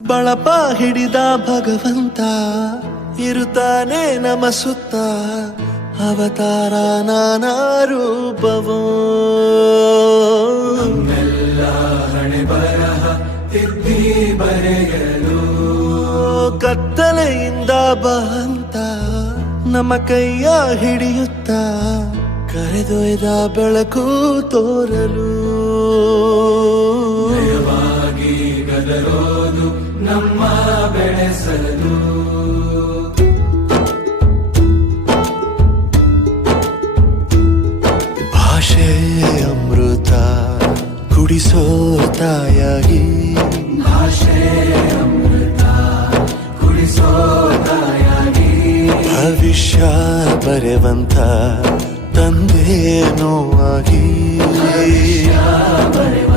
ಬಳಪ ಹಿಡಿದ ಭಗವಂತ ಇರುತ್ತಾನೆ ನಮ ಸುತ್ತ ಅವತಾರ ನಾನಾ ರೂಪವೋ ನಮ್ಮೆಲ್ಲ ಹಣೆ ಬರಹ ತಿದ್ದಿ ಬರೆಯಲು ಕತ್ತಲೆಯಿಂದ ಬಂತ ನಮ್ಮ ಕೈಯ ಹಿಡಿಯುತ್ತ ಕರೆದೊಯ್ದ ಬೆಳಕು ತೋರಲು ಭಯವಾಗಿ ಗದರೋದು ನಮ್ಮ ಬೆಳೆಸಲು ಭಾಷೆ ಅಮೃತ ಕುಡಿಸೋ ತಾಯಾಗಿ ಭಾಷೆ ಅಮೃತ ಕುಡಿಸೋ ತಾಯಾಗಿ ಭವಿಷ್ಯ ಬರೆವಂತ ತಂದೇನೋ ಆಗಿ ಬರೆವ